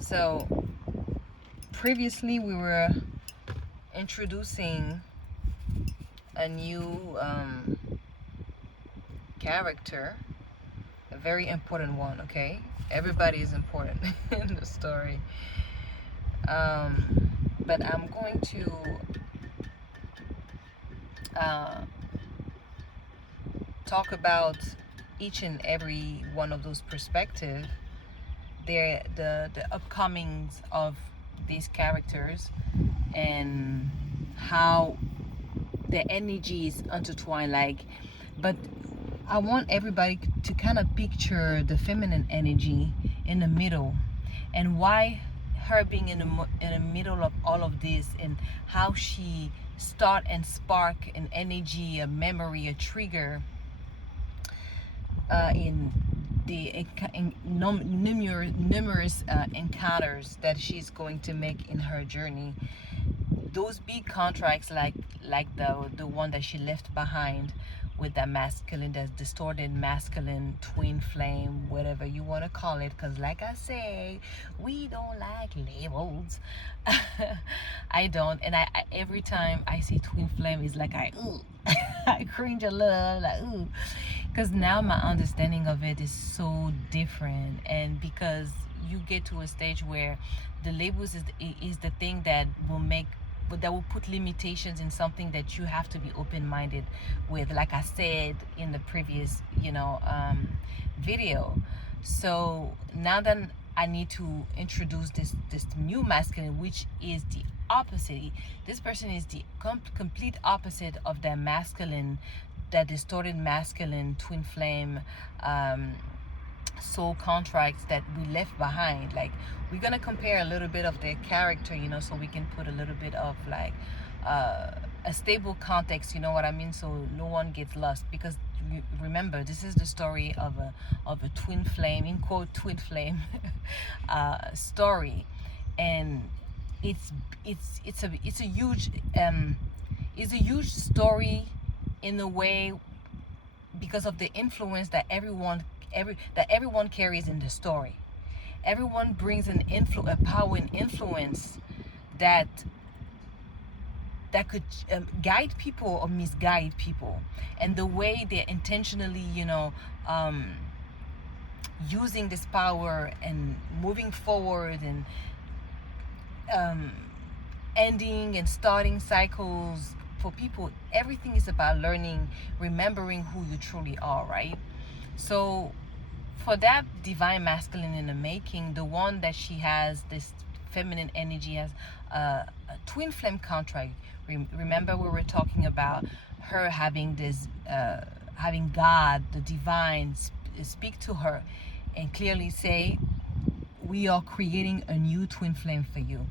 So previously we were introducing a new character, a very important one. Okay, everybody is important in the story, but I'm going to talk about each and every one of those perspectives, the upcomings of these characters, and how the energy is intertwined. But I want everybody to kind of picture the feminine energy in the middle, and why her being in the middle of all of this, and how she start and spark an energy, a memory, a trigger in the numerous encounters that she's going to make in her journey. Those big contracts, like the one that she left behind, with that masculine, that distorted masculine twin flame, whatever you want to call it, because like I say, we don't like labels. I don't, and I every time I see twin flame, is like I cringe a little, like ooh, because now my understanding of it is so different. And because you get to a stage where the labels is the thing that will make, but that will put limitations in something that you have to be open-minded with, like I said in the previous video. So now that I need to introduce this new masculine, which is the opposite. This person is the complete opposite of that masculine, that distorted masculine twin flame soul contracts that we left behind. Like, we're gonna compare a little bit of their character, so we can put a little bit of like a stable context, you know what I mean, so no one gets lost. Because remember, this is the story of a twin flame, in quote, twin flame story. And it's a huge story in a way, because of the influence that everyone carries in the story. Everyone brings a power and influence that could guide people or misguide people. And the way they're intentionally using this power and moving forward, and ending and starting cycles for people. Everything is about learning, remembering who you truly are, right? So for that divine masculine in the making, the one that she has this feminine energy, has a twin flame contract. Remember, we were talking about her having this having God, the divine, speak to her and clearly say, we are creating a new twin flame for you.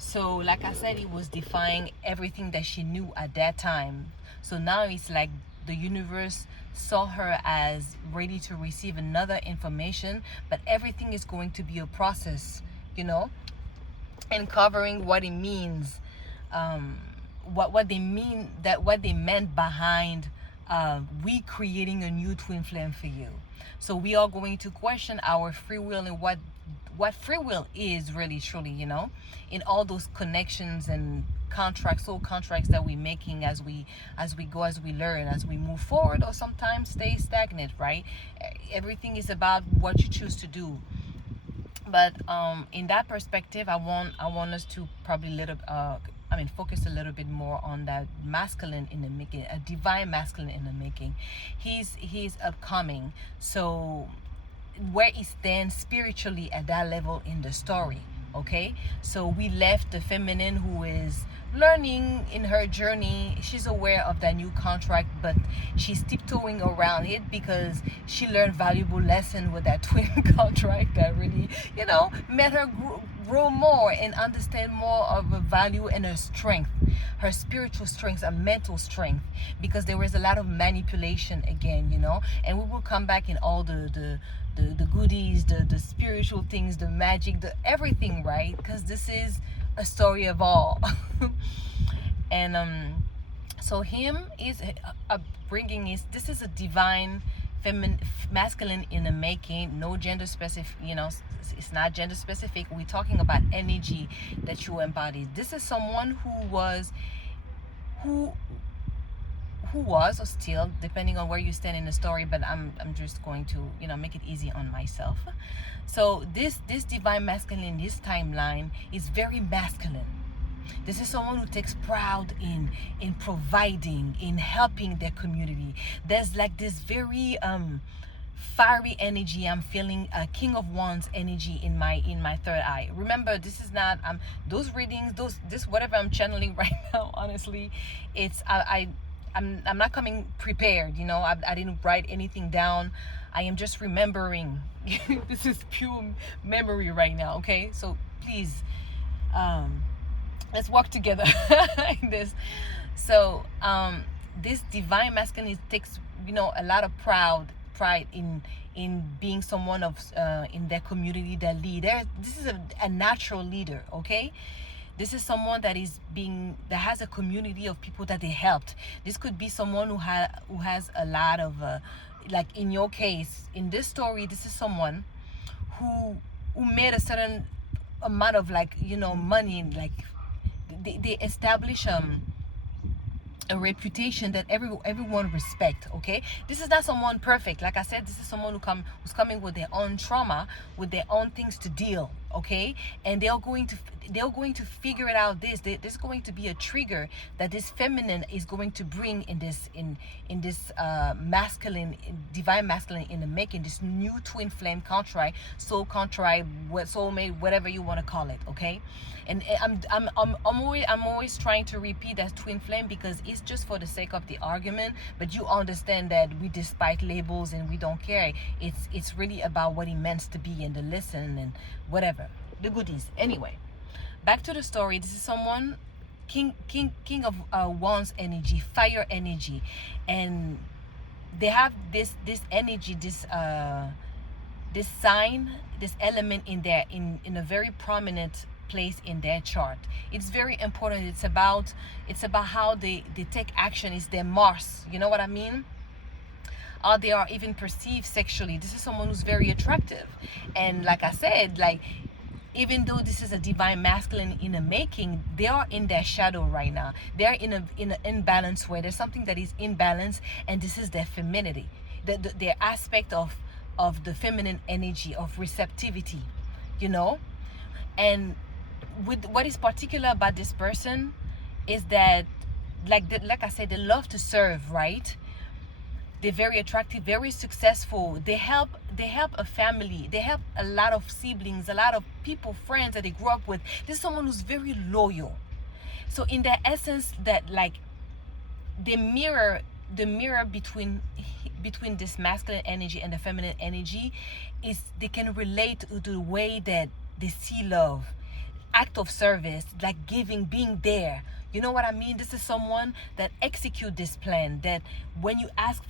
So like I said, it was defying everything that she knew at that time. So now it's like the universe saw her as ready to receive another information, but everything is going to be a process, and covering what it means, what they mean, that what they meant behind we creating a new twin flame for you. So we are going to question our free will, and what free will is really truly, in all those connections and contracts, soul contracts that we're making as we go, as we learn, as we move forward, or sometimes stay stagnant, right? Everything is about what you choose to do. But in that perspective, I want us to probably focus a little bit more on that masculine in the making, a divine masculine in the making. He's upcoming. So where he stands spiritually at that level in the story. Okay, so we left the feminine, who is learning in her journey. She's aware of that new contract, but she's tiptoeing around it because she learned valuable lesson with that twin contract that really, made her grow more and understand more of the value and her strength, her spiritual strength, and mental strength, because there was a lot of manipulation again, and we will come back in all the goodies, the spiritual things, the magic, the everything, right? Because this is a story of all. And so him is upbringing, this is a divine feminine, masculine in the making. No gender specific, it's not gender specific. We're talking about energy that you embody. This is someone who was, or still, depending on where you stand in the story, but I'm just going to make it easy on myself. So this divine masculine, this timeline is very masculine. This is someone who takes pride in providing, in helping their community. There's like this very fiery energy. I'm feeling a King of Wands energy in my third eye. Remember, this is not those readings, this whatever I'm channeling right now, honestly, it's I'm not coming prepared. I didn't write anything down. I am just remembering. This is pure memory right now, okay? So please, let's work together in this. So this divine masculine takes a lot of pride in being someone of in their community, their leader. This is a natural leader, okay? This is someone that has a community of people that they helped. This could be someone who has a lot of like in your case, in this story, this is someone who made a certain amount of money, like they establish a reputation that everyone respect, okay? This is not someone perfect. Like I said, this is someone who's coming with their own trauma, with their own things to deal, okay? And they're going to figure it out. There's going to be a trigger that this feminine is going to bring in this masculine, divine masculine in the making, this new twin flame contrite, soulmate, whatever you want to call it, okay? And I'm always trying to repeat that twin flame because it's just for the sake of the argument, but you understand that we despite labels and we don't care. It's really about what it meant to be and the lesson and whatever, the goodies. Anyway, back to the story. This is someone king of wands energy, fire energy, and they have this energy, this sign, this element in a very prominent place in their chart. It's very important. It's about how they take action. It's their Mars, you know what I mean? Or they are even perceived sexually. This is someone who's very attractive, and like I said, like even though this is a divine masculine in the making, they are in their shadow right now. They're in an imbalanced way. There's something that is imbalanced, and this is their femininity, their aspect of the feminine energy of receptivity, and with what is particular about this person is that like I said, they love to serve, right? They're very attractive, very successful. They help a family. They help a lot of siblings, a lot of people, friends that they grew up with. This is someone who's very loyal. So in their essence, that like the mirror between this masculine energy and the feminine energy is they can relate to the way that they see love, act of service, like giving, being there. You know what I mean? This is someone that execute this plan, that when you ask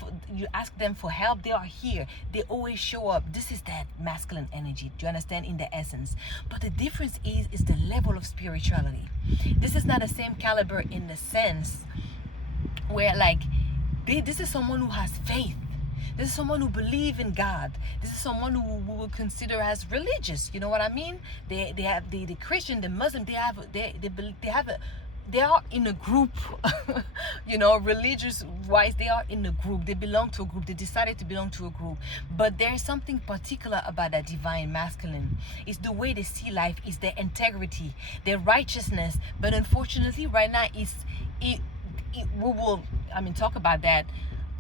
them for help, they are here. They always show up. This is that masculine energy. Do you understand? In the essence. But the difference is the level of spirituality. This is not the same caliber in the sense where like this is someone who has faith. This is someone who believes in God. This is someone who we will consider as religious. You know what I mean? They have the Christian, the Muslim. They are in a group. Religious wise, they are in a group. They belong to a group. They decided to belong to a group. But there is something particular about that divine masculine. It's the way they see life. It's their integrity, their righteousness. But unfortunately, right now, we will talk about that.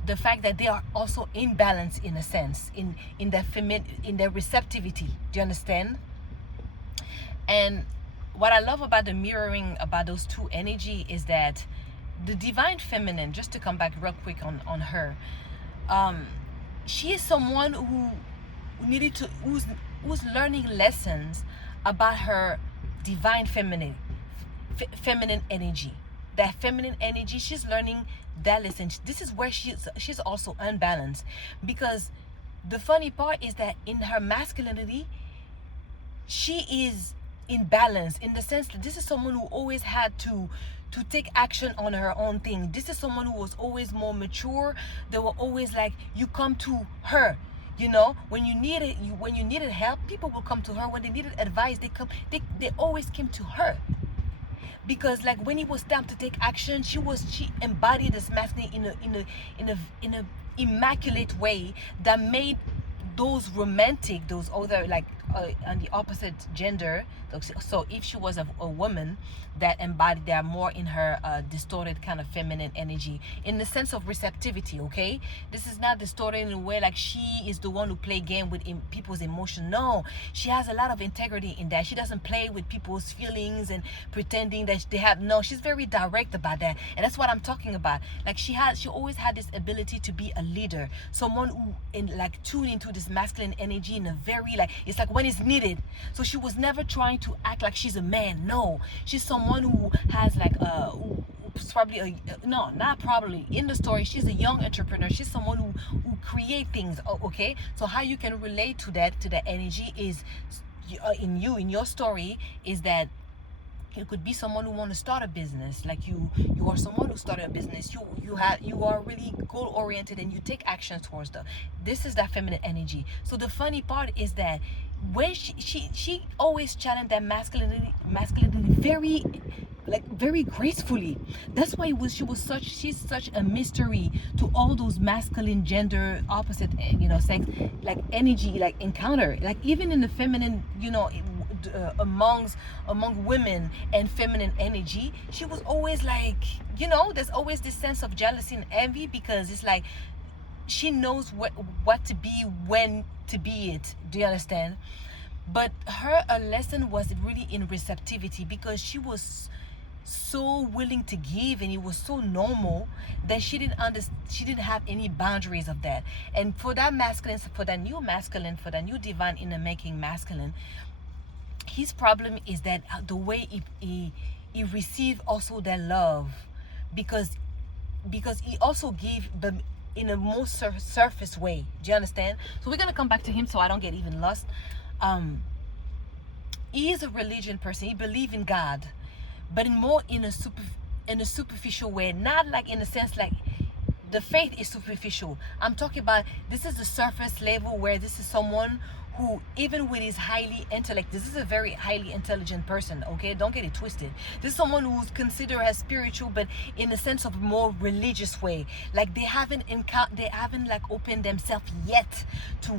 The fact that they are also imbalanced in a sense, in their receptivity. Do you understand? And what I love about the mirroring about those two energy is that the divine feminine, just to come back real quick on her, she is someone who's learning lessons about her divine feminine energy. That feminine energy, she's learning that lesson. This is where she's also unbalanced, because the funny part is that in her masculinity, she is in balance, in the sense that this is someone who always had to take action on her own thing. This is someone who was always more mature. They were always like, you come to her, you know, when you needed help, people will come to her. When they needed advice, they always came to her. Because like when it was time to take action, she embodied this masculine in a immaculate way that made those other, like on the opposite gender. So if she was a woman that embodied that more in her distorted kind of feminine energy, in the sense of receptivity, okay? This is not distorted in a way like she is the one who play game with people's emotion. No, she has a lot of integrity in that. She doesn't play with people's feelings and pretending that they have. No, she's very direct about that, and that's what I'm talking about. Like she always had this ability to be a leader, someone who like tune into this masculine energy in a very, like, it's like when it's needed. So she was never trying to act like she's a man. No, she's someone who has like not probably in the story, she's a young entrepreneur. She's someone who create things. Okay, so how you can relate to that energy is in your story is that it could be someone who want to start a business. Like you are someone who started a business. You are really goal oriented and you take action towards them. This is that feminine energy. So the funny part is that when she always challenged that masculinity very gracefully. That's why she's such a mystery to all those masculine gender opposite, sex, like energy, like encounter, like even in the feminine, among women and feminine energy, she was always like, there's always this sense of jealousy and envy, because it's like she knows what to be, when to be it. Do you understand? But her lesson was really in receptivity, because she was so willing to give, and it was so normal that she didn't have any boundaries of that. And for that masculine, for that new divine in the making masculine, his problem is that the way he received also that love, because he also gave them in a more surface way. Do you understand? So we're gonna come back to him so I don't get even lost. He is a religion person. He believes in God, but in a superficial way, not like in a sense like the faith is superficial. I'm talking about, this is the surface level, where this is someone who, even with his highly intellect, this is a very highly intelligent person, okay? Don't get it twisted. This is someone who's considered as spiritual, but in a sense of more religious way. Like they haven't like opened themselves yet to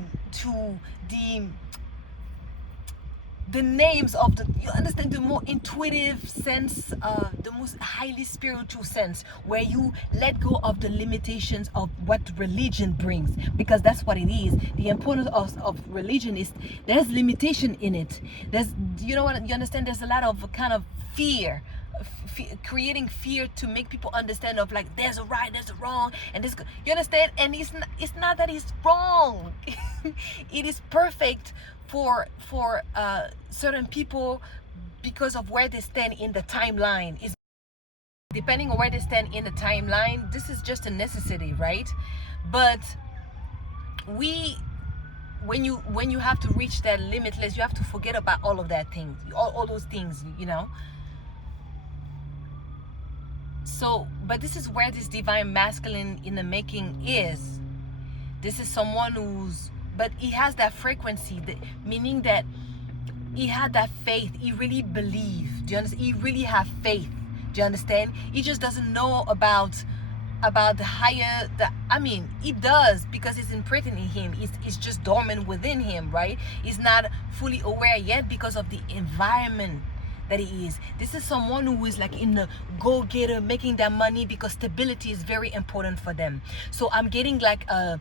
the names of you understand, the more intuitive sense, the most highly spiritual sense, where you let go of the limitations of what religion brings, because that's what it is. The importance of religion is there's limitation in it. There's, you understand, there's a lot of kind of fear, creating fear to make people understand of like there's a right, there's a wrong, and this, you understand? And it's not that it's wrong. It is perfect for certain people because of where they stand in the timeline. Is depending on where they stand in the timeline, this is just a necessity, right? But when you have to reach that limitless, you have to forget about all of that things, all those things, So, but this is where this divine masculine in the making is. This is someone but he has that frequency, meaning that he had that faith. He really believed. Do you understand? He really have faith. Do you understand? He just doesn't know about the higher. He does, because it's imprinted in him. It's just dormant within him, right? He's not fully aware yet because of the environment that he is. This is someone who is like in the go-getter, making that money, because stability is very important for them. So I'm getting like a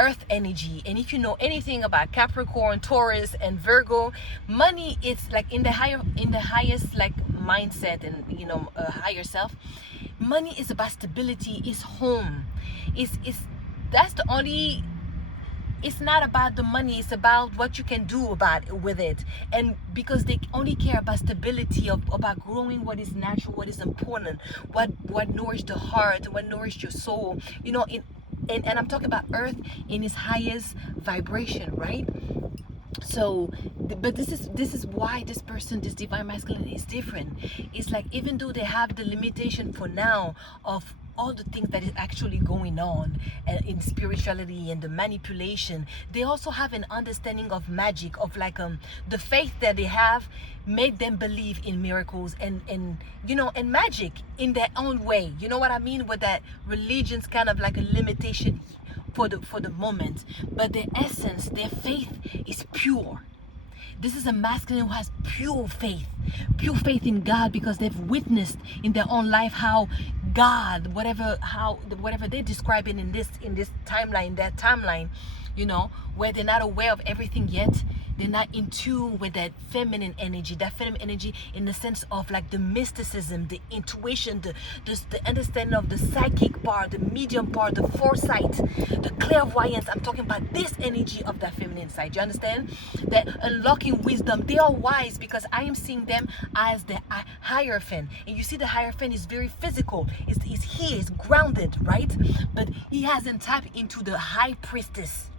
earth energy. And if you know anything about Capricorn, Taurus, and Virgo, money is like in the highest like mindset and higher self. Money is about stability, is home. That's the only. It's not about the money, it's about what you can do with it. And because they only care about stability, about growing what is natural, what is important, what nourishes the heart, what nourishes your soul, and I'm talking about earth in its highest vibration, right? So but this is why this person, this divine masculine, is different. It's like, even though they have the limitation for now of all the things that is actually going on in spirituality and the manipulation, they also have an understanding of magic, of like the faith that they have made them believe in miracles and and magic in their own way. You know what I mean? With that religion's kind of like a limitation for the moment, but their essence, their faith is pure. This is a masculine who has pure faith in God, because they've witnessed in their own life how God, whatever they describe it in this timeline, that timeline, where they're not aware of everything yet. They're not in tune with that feminine energy in the sense of like the mysticism, the intuition, the understanding of the psychic part, the medium part, the foresight, the clairvoyance. I'm talking about this energy of that feminine side. You understand? That unlocking wisdom. They are wise, because I am seeing them as the hierophant. And you see the hierophant is very physical. It's here, it's grounded, right? But he hasn't tapped into the high priestess.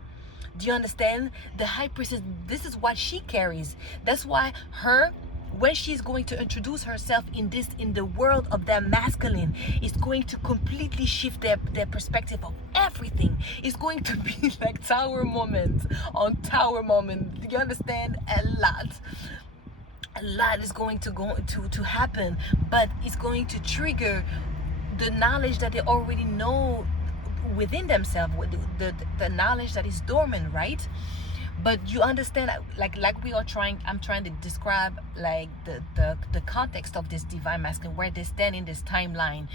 Do you understand? The high priestess, this is what she carries. That's why when she's going to introduce herself in the world of that masculine, it's going to completely shift their perspective of everything. It's going to be like tower moment on tower moment. Do you understand? A lot is going to happen, but it's going to trigger the knowledge that they already know within themselves, with the knowledge that is dormant, right? But you understand, like we are trying, I'm trying to describe like the context of this divine masculine, where they stand in this timeline.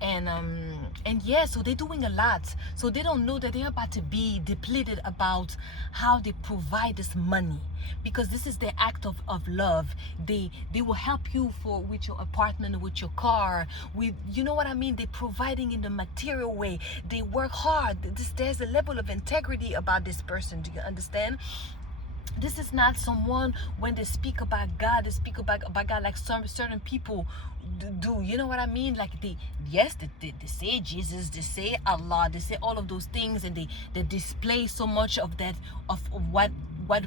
And yeah, so they're doing a lot, so they don't know that they're about to be depleted about how they provide this money, because this is their act of love. They will help you with your apartment, with your car, with, you know what I mean, they're providing in the material way. They work hard. There's a level of integrity about this person. Do you understand? This is not someone, when they speak about God, they speak about God like some certain people do. You know what I mean? Like they say Jesus, they say Allah, they say all of those things, and they display so much of that, of what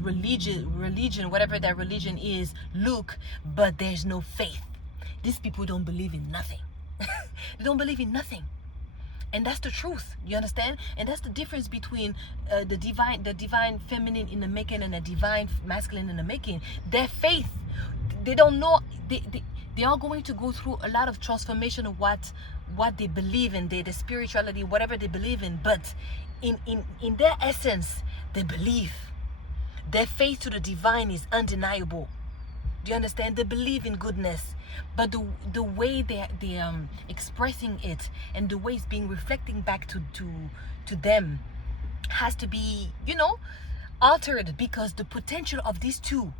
religion, whatever that religion is, look, but there's no faith. These people don't believe in nothing. They don't believe in nothing. And that's the truth. You understand? And that's the difference between the divine feminine in the making and the divine masculine in the making. Their faith, they don't know. They are going to go through a lot of transformation of what they believe in, the spirituality, whatever they believe in. But in their essence, they believe. Their faith to the divine is undeniable. Do you understand? They believe in goodness, but the way they expressing it, and the way it's being reflecting back to them, has to be, altered, because the potential of these two,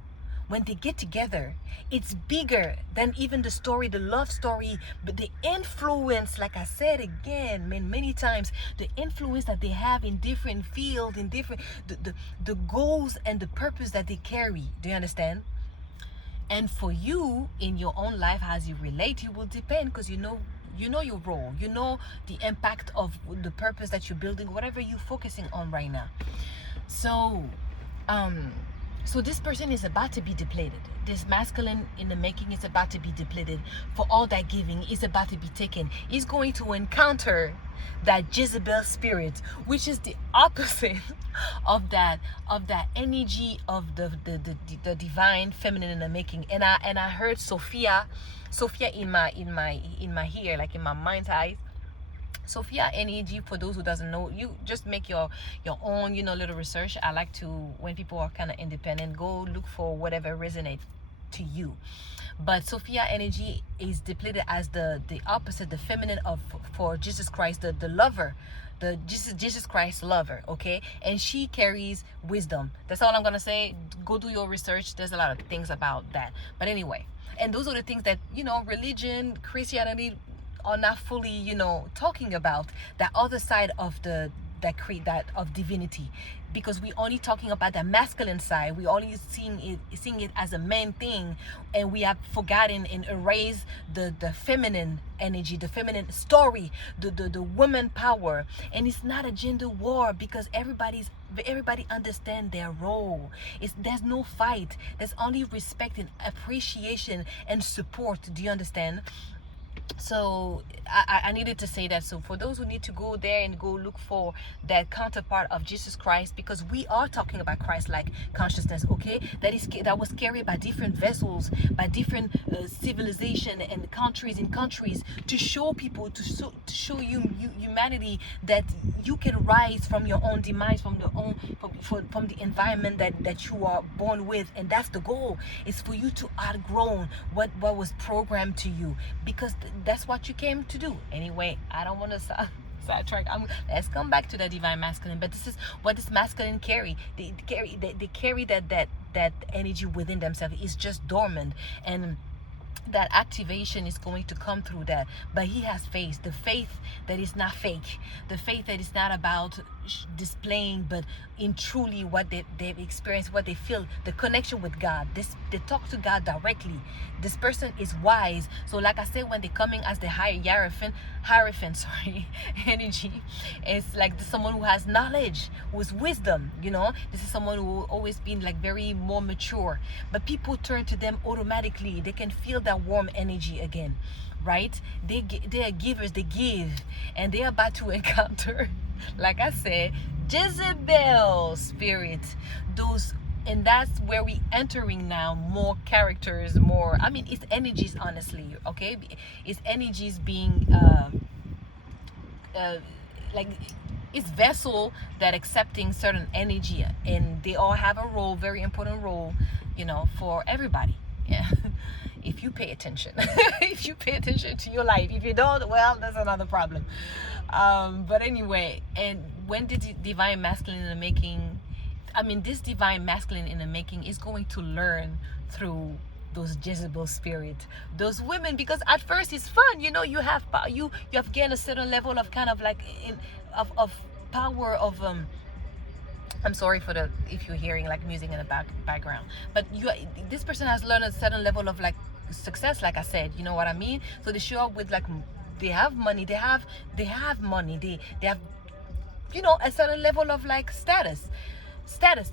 when they get together, it's bigger than even the love story. But the influence, like I said again, many times, the influence that they have in different fields, in different the goals and the purpose that they carry. Do you understand? And for you, in your own life, as you relate, it will depend, because you know your role, the impact of the purpose that you're building, whatever you're focusing on right now. So so this person is about to be depleted. This masculine in the making is about to be depleted. For all that giving is about to be taken. He's going to encounter that Jezebel spirit, which is the opposite of that energy of the divine feminine in the making. And I heard Sophia in my ear, like in my mind's eye. Sophia energy, for those who doesn't know, you just make your own little research. I like to, when people are kind of independent, go look for whatever resonates to you. But Sophia energy is depleted as the opposite, the feminine for Jesus Christ, the lover, the Jesus Christ lover, okay? And she carries wisdom. That's all I'm gonna say. Go do your research. There's a lot of things about that. But anyway, and those are the things that religion, Christianity are not fully talking about, that other side of the create that of divinity, because we only talking about the masculine side. We only seeing it as a main thing, and we have forgotten and erased the feminine energy, the feminine story, the woman power. And it's not a gender war, because everybody understand their role. There's no fight, there's only respect and appreciation and support. Do you understand? So I needed to say that. So for those who need to go there and go look for that counterpart of Jesus Christ, because we are talking about Christ-like consciousness, okay, that was carried by different vessels, by different civilization and countries to show people, to show humanity that you can rise from your own demise, from the environment that you are born with. And that's the goal, is for you to outgrow what was programmed to you, because that's what you came to do. Anyway, I don't want to sidetrack. Let's come back to the divine masculine. But this is what this masculine carry. They carry that energy within themselves. It's just dormant, and that activation is going to come through that. But he has faith, the faith that is not fake, the faith that is not about displaying, but in truly what they've experienced, what they feel, the connection with God. They talk to God directly. This person is wise. So like I said, when they're coming as the hierophant energy, it's like someone who has knowledge, with wisdom. This is someone who always been like very more mature, but people turn to them automatically. They can feel that warm energy again, right? They are givers, they give, and they're about to encounter, like I said, Jezebel spirit. And that's where we entering now. More characters, more, it's energies, honestly, okay? It's energies being like, it's vessel that accepting certain energy, and they all have a role, very important role, for everybody. Yeah. If you pay attention. If you pay attention to your life. If you don't, well, that's another problem. But anyway, and when the divine masculine in the making, this divine masculine in the making is going to learn through those Jezebel spirit, those women, because at first it's fun, you have gained a certain level of kind of like of power of I'm sorry for if you're hearing like music in the background, but this person has learned a certain level of like success, like I said, you know what I mean? So they show up with like, they have money, they have money, they have a certain level of like status.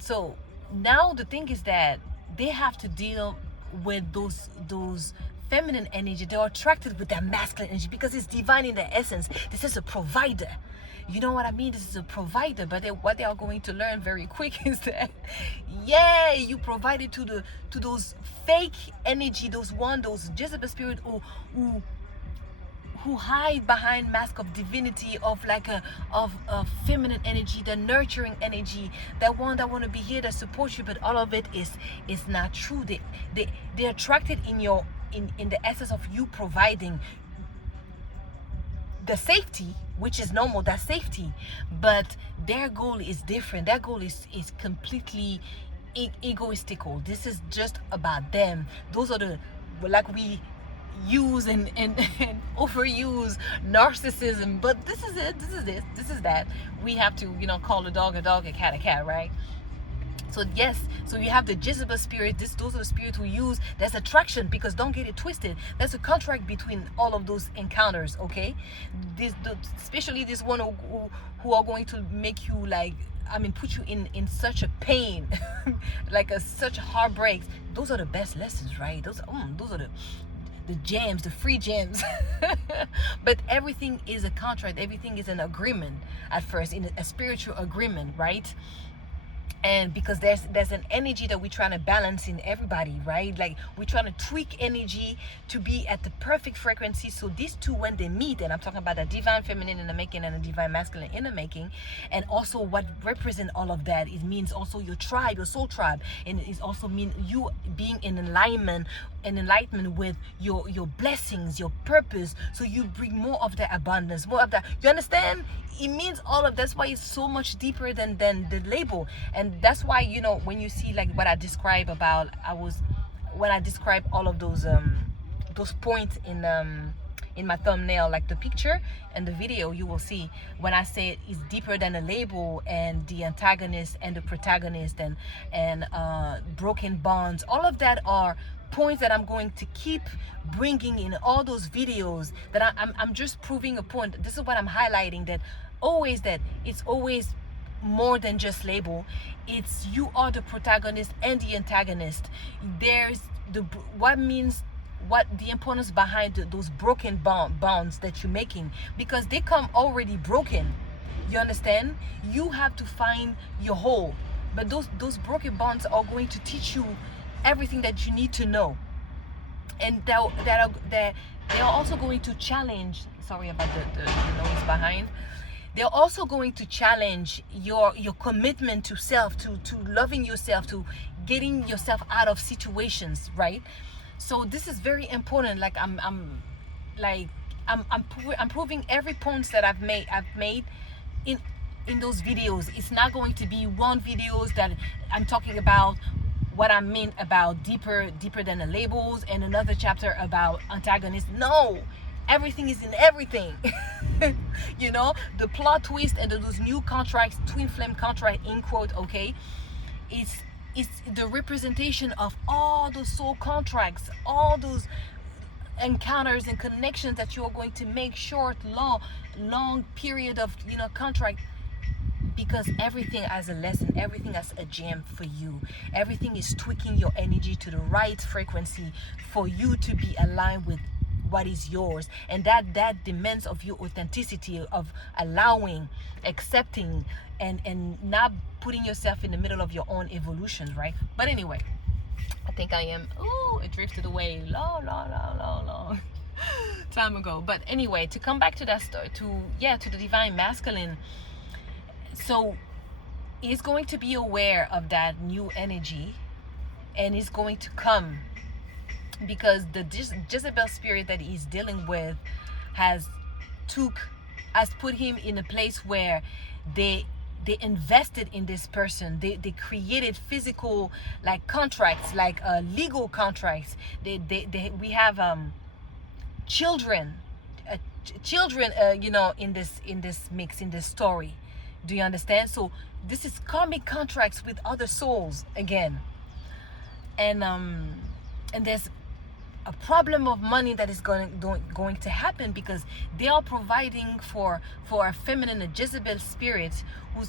So now the thing is that they have to deal with those feminine energy. They're attracted with that masculine energy because it's divine in their essence. This is a provider. You know what I mean? This is a provider. But what they are going to learn very quick is that, yeah, you provided to those fake energy, those Jezebel spirit who hide behind mask of divinity, of like of feminine energy, the nurturing energy, that one that want to be here, that support you, but all of it is not true. They're attracted in the essence of you providing the safety, which is normal, that safety, but their goal is different. Their goal is completely egoistical. This is just about them. Those are we use and overuse narcissism, but this is it, this is that. We have to call a dog, a cat, right? So yes, so you have the Jezebel spirit. Those are the spirits who use, there's attraction, because don't get it twisted, there's a contract between all of those encounters, okay? Especially this one who are going to make you like, put you in such a pain, like such heartbreaks. Those are the best lessons, right? Those are the gems, the free gems. But everything is a contract, everything is an agreement at first, in a spiritual agreement, right? And because there's an energy that we're trying to balance in everybody, right? Like we're trying to tweak energy to be at the perfect frequency. So these two, when they meet, and I'm talking about the divine feminine in the making and the divine masculine in the making, and also what represent all of that, it means also your tribe, your soul tribe, and it also mean you being in alignment and enlightenment with your blessings, your purpose. So you bring more of that abundance, more of that. You understand? It means all of that's why it's so much deeper than the label. And that's why when you see like what I describe about, when I describe all of those points in my thumbnail, like the picture and the video, you will see when I say it's deeper than a label, and the antagonist and the protagonist, and broken bonds. All of that are points that I'm going to keep bringing in all those videos, that I'm just proving a point. This is what I'm highlighting, that it's always more than just label. It's you are the protagonist and the antagonist. There's what the importance behind those broken bonds that you're making, because they come already broken. You understand? You have to find your whole, but those broken bonds are going to teach you everything that you need to know, and they're also going to challenge. Sorry about the noise behind. They're also going to challenge your commitment to self, to loving yourself, to getting yourself out of situations, right? So this is very important. Like I'm proving every point that I've made in those videos. It's not going to be one videos that I'm talking about what I mean about deeper than the labels, and another chapter about antagonists. No, everything is in everything. You know, the plot twist and those new contracts, twin flame contract in quote, okay, it's the representation of all those soul contracts, all those encounters and connections that you are going to make, short, long period of, you know, contract, because everything has a lesson, everything has a gem for you. Everything is tweaking your energy to the right frequency for you to be aligned with what is yours, and that demands of you authenticity, of allowing, accepting, and not putting yourself in the middle of your own evolution, right? But anyway, I think I am. Oh, it drifted away long time ago. But anyway, to come back to that story, to the divine masculine. So he's going to be aware of that new energy, and he's going to come, because the Jezebel spirit that he's dealing with has put him in a place where they invested in this person. They created physical, like, contracts, like legal contracts. We have children, you know, in this mix, in this story. Do you understand? So this is karmic contracts with other souls again, and there's a problem of money that is going to happen, because they are providing for a feminine, a Jezebel spirit who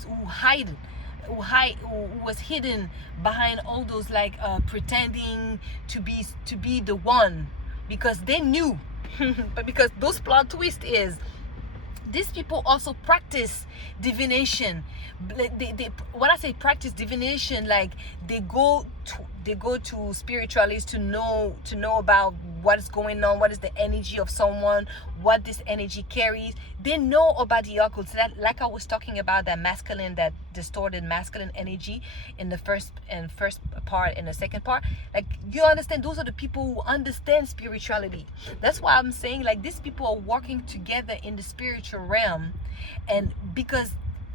was hidden behind all those, like, pretending to be the one, because they knew. But because those plot twist is, these people also practice divination. When I say practice divination, like, they go to spiritualists to know about what is going on, what is the energy of someone, what this energy carries. They know about the occult. So that, like I was talking about, that masculine, that distorted masculine energy in the first part and the second part. Like, you understand, those are the people who understand spirituality. That's why I'm saying, like, these people are working together in the spiritual realm, and because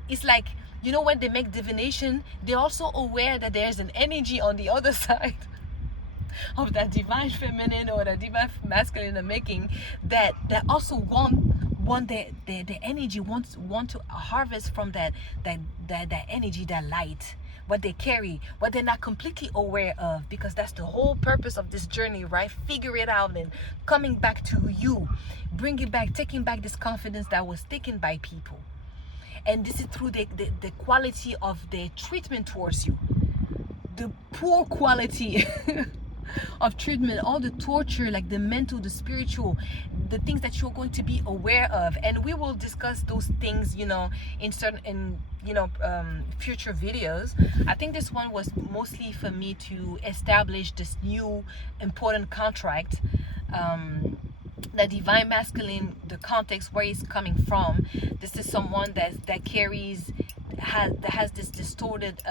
it's like, you know, when they make divination, they're also aware that there's an energy on the other side of that divine feminine or that divine masculine they're making, that also want their energy, want to harvest from that energy, that light, what they carry, what they're not completely aware of, because that's the whole purpose of this journey, right? Figure it out and coming back to you, bring it back, taking back this confidence that was taken by people. And this is through the quality of their treatment towards you, the poor quality of treatment, all the torture, like the mental, the spiritual, the things that you're going to be aware of. And we will discuss those things, you know, in future videos. I think this one was mostly for me to establish this new important contract, the divine masculine, the context where it's coming from. This is someone that has this distorted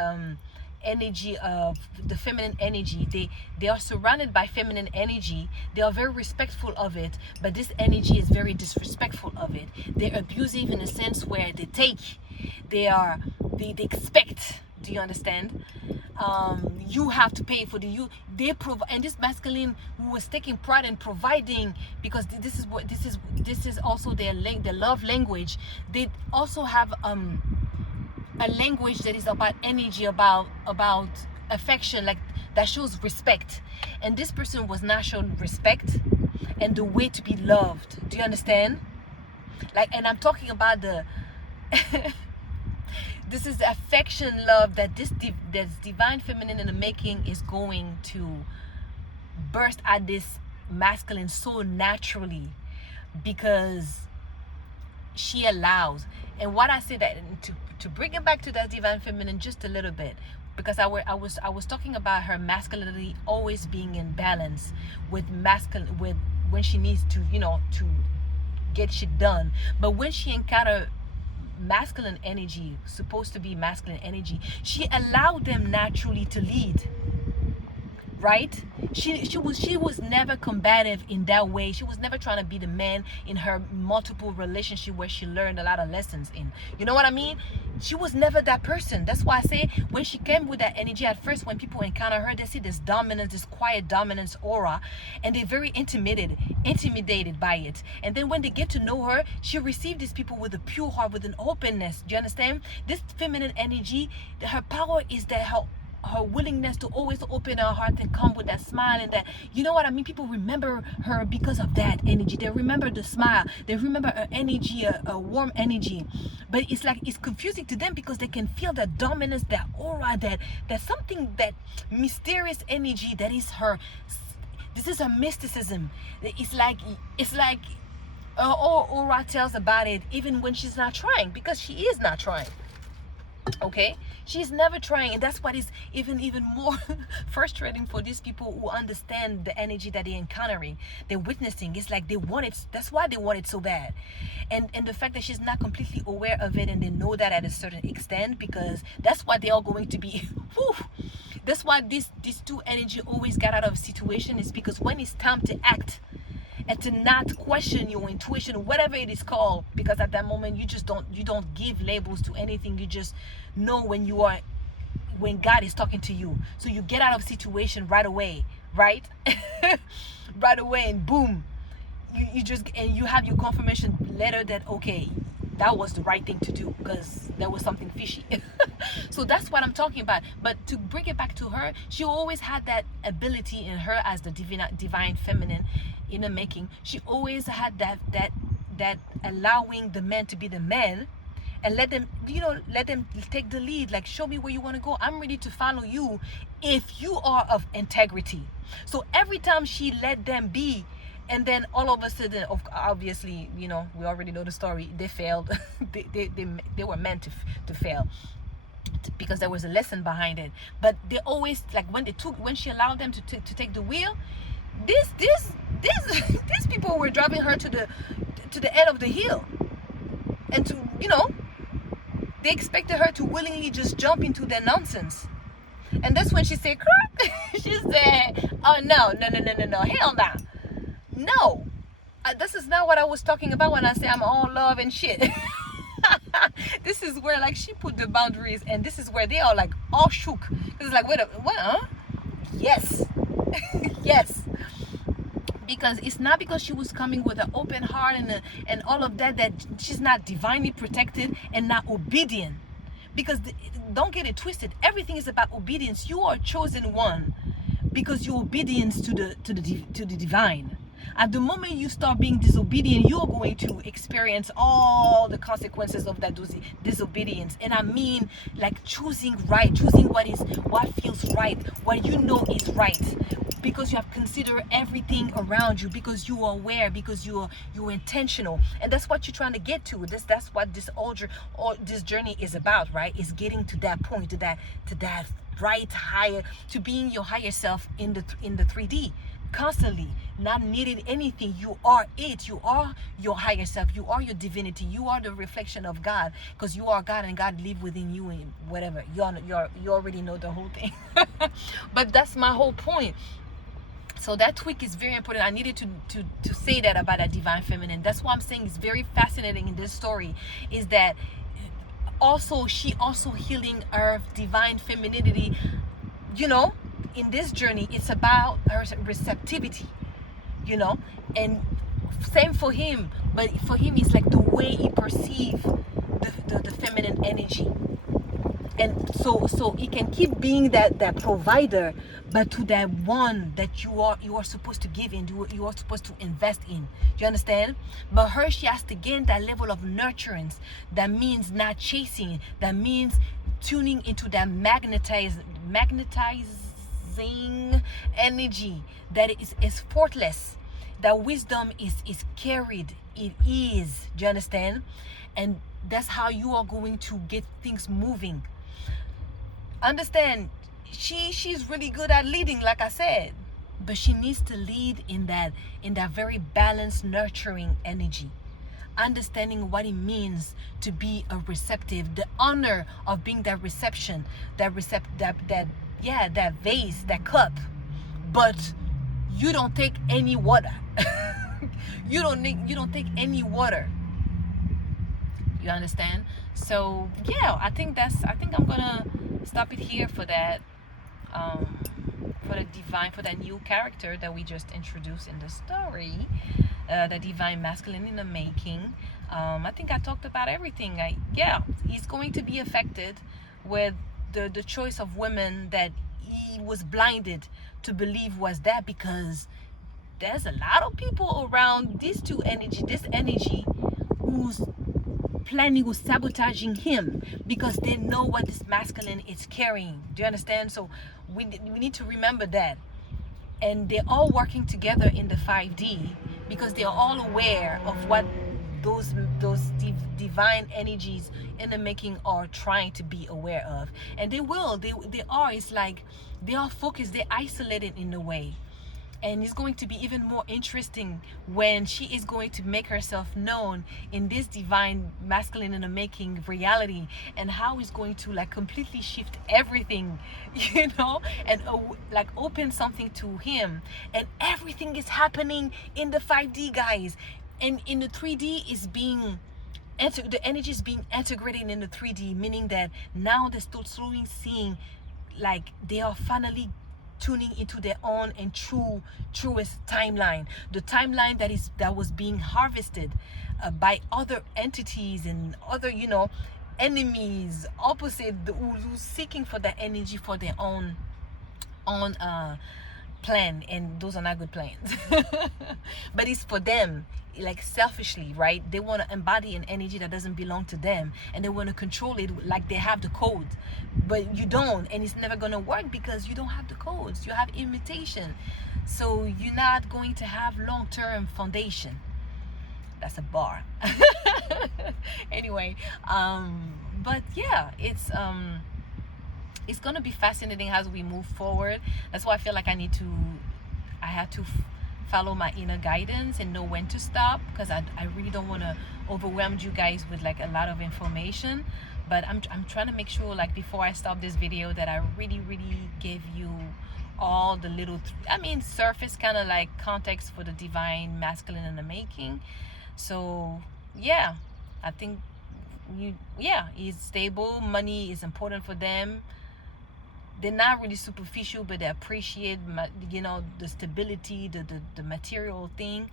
energy of the feminine energy. They are surrounded by feminine energy. They are very respectful of it, but this energy is very disrespectful of it. They're abusive in a sense where they take They expect. Do you understand? You have to pay for they provide, and this masculine who was taking pride in providing, because this is also their love language. They also have a language that is about energy, about affection, like that shows respect. And this person was not shown respect and the way to be loved. Do you understand? Like, and I'm talking about the this is the affection, love that this divine feminine in the making is going to burst at this masculine so naturally, because she allows. And what I say, that to bring it back to that divine feminine just a little bit, because I was talking about her masculinity always being in balance with masculine, with when she needs to, to get shit done. But when she encountered masculine energy, supposed to be masculine energy, she allowed them naturally to lead, right? She was never combative in that way. She was never trying to be the man in her multiple relationship where she learned a lot of lessons in. You know what I mean? She was never that person. That's why I say, when she came with that energy at first, when people encounter her, they see this dominance, this quiet dominance aura, and they're very intimidated by it. And then when they get to know her, she received these people with a pure heart, with an openness. Do you understand? This feminine energy, her power is that her willingness to always open her heart and come with that smile, and that, you know what I mean, people remember her because of that energy. They remember the smile, they remember her energy, a warm energy. But it's like, it's confusing to them because they can feel that dominance, that aura, that something, that mysterious energy that is her. This is her mysticism. It's like her aura tells about it, even when she's not trying, because she is not trying. Okay, she's never trying. And that's what is even more frustrating for these people who understand the energy that they're encountering, they're witnessing. It's like they want it. That's why they want it so bad. And the fact that she's not completely aware of it, and they know that at a certain extent, because that's what they are going to be. Whew. That's why these two energy always get out of situation, is because when it's time to act and to not question your intuition, whatever it is called, because at that moment you don't give labels to anything. You just know when God is talking to you. So you get out of situation right away, right? Right away, and boom, you have your confirmation letter that, okay, that was the right thing to do, because there was something fishy. So that's what I'm talking about. But to bring it back to her, she always had that ability in her as the divine feminine in the making. She always had that allowing the men to be the men, and let them take the lead. Like, show me where you want to go. I'm ready to follow you if you are of integrity. So every time she let them be, and then all of a sudden, obviously, we already know the story. They failed. they were meant to fail, because there was a lesson behind it. But they always, like, when she allowed them to take the wheel, these people were driving her to the end of the hill, and they expected her to willingly just jump into their nonsense. And that's when she said, she said, oh no, hell no. No, this is not what I was talking about when I say I'm all love and shit. This is where, like, she put the boundaries, and this is where they are, like, all shook. It's like, what, huh? Yes. Yes. Because it's not because she was coming with an open heart and all of that she's not divinely protected and not obedient. Because don't get it twisted. Everything is about obedience. You are chosen one because you're obedience to the divine. At the moment you start being disobedient, you're going to experience all the consequences of that disobedience. And I mean, like, choosing right, choosing what feels right, what you know is right, because you have considered everything around you, because you are aware, because you're intentional. And that's what you're trying to get to. That's what this journey is about, right? Is getting to that point, to that right higher, to being your higher self in the 3D. Constantly not needing anything. You are it. You are your higher self. You are your divinity. You are the reflection of God, because you are God and God live within you, and whatever. You already know the whole thing. But that's my whole point. So that tweak is very important. I needed to say that about that divine feminine. That's why I'm saying it's very fascinating in this story, is that also she also healing her divine femininity. You know, in this journey, it's about her receptivity, you know. And same for him, but for him it's like the way he perceive the feminine energy. And so he can keep being that provider, but to that one that you are supposed to give in, you are supposed to invest in. You understand? But her, she has to gain that level of nurturance. That means not chasing. That means tuning into that magnetizing energy that is effortless. That wisdom is carried. It is. Do you understand? And that's how you are going to get things moving. Understand, she's really good at leading, like I said, but she needs to lead in that very balanced, nurturing energy, understanding what it means to be a receptive, the honor of being that reception, that vase, that cup. But you don't take any water. You don't take any water. You understand? So yeah, I think I'm gonna stop it here for that, for the divine, for that new character that we just introduced in the story, the divine masculine in the making. I think I talked about everything. Yeah, he's going to be affected with the choice of women that he was blinded to believe was that, because there's a lot of people around this energy who's planning or sabotaging him, because they know what this masculine is carrying. Do you understand? So we need to remember that. And they're all working together in the 5D because they're all aware of what those divine energies in the making are trying to be aware of. And they are. It's like they are focused, they're isolated in a way. And it's going to be even more interesting when she is going to make herself known in this divine masculine in the making reality, and how it's going to like completely shift everything, you know, and like open something to him. And everything is happening in the 5D, guys. And in the 3D is being the energy is being integrated in the 3D, meaning that now they're still slowly seeing, like they are finally tuning into their own and truest timeline, the timeline that was being harvested by other entities and other, you know, enemies, opposite, who's seeking for that energy for their own plan. And those are not good plans. But it's for them, like selfishly, right? They want to embody an energy that doesn't belong to them, and they want to control it like they have the code. But you don't, and it's never going to work because you don't have the codes. You have imitation, so you're not going to have long-term foundation. That's a bar. Anyway, but yeah, it's gonna be fascinating as we move forward. That's why I feel like I have to follow my inner guidance and know when to stop, because I really don't want to overwhelm you guys with like a lot of information. But I'm trying to make sure, like, before I stop this video, that I really give you all the little surface kind of like context for the divine masculine in the making. So yeah, I think he's stable. Money is important for them. They're not really superficial, but they appreciate, you know, the stability, the material thing.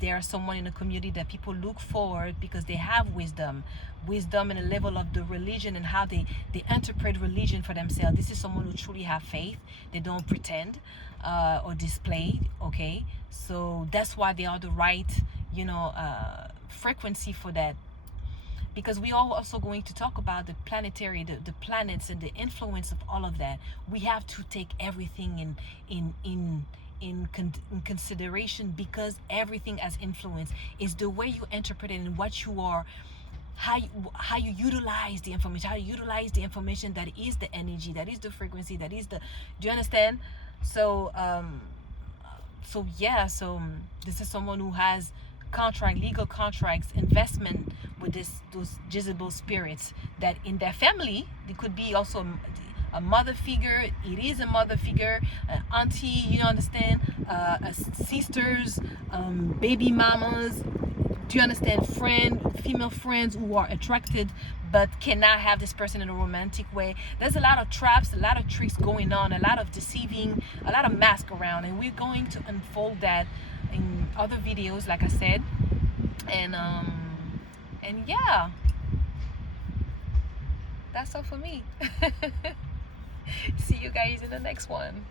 They are someone in the community that people look for because they have wisdom in a level of the religion and how they interpret religion for themselves. This is someone who truly have faith. They don't pretend or display. Okay, so that's why they are the right, you know, frequency for that. Because we are also going to talk about the planetary, the planets and the influence of all of that. We have to take everything in consideration, because everything has influence. Is the way you interpret it and what you are, how you utilize the information, that is the energy, that is the frequency, that is the, do you understand? So this is someone who has legal contracts, investment with those Jezebel spirits, that in their family, there could be also a mother figure. It is a mother figure, an auntie, you understand, sisters, baby mamas, Do you understand? Female friends who are attracted but cannot have this person in a romantic way. There's a lot of traps, a lot of tricks going on, a lot of deceiving, a lot of mask around, and we're going to unfold that in other videos, like I said. And yeah, that's all for me. See you guys in the next one.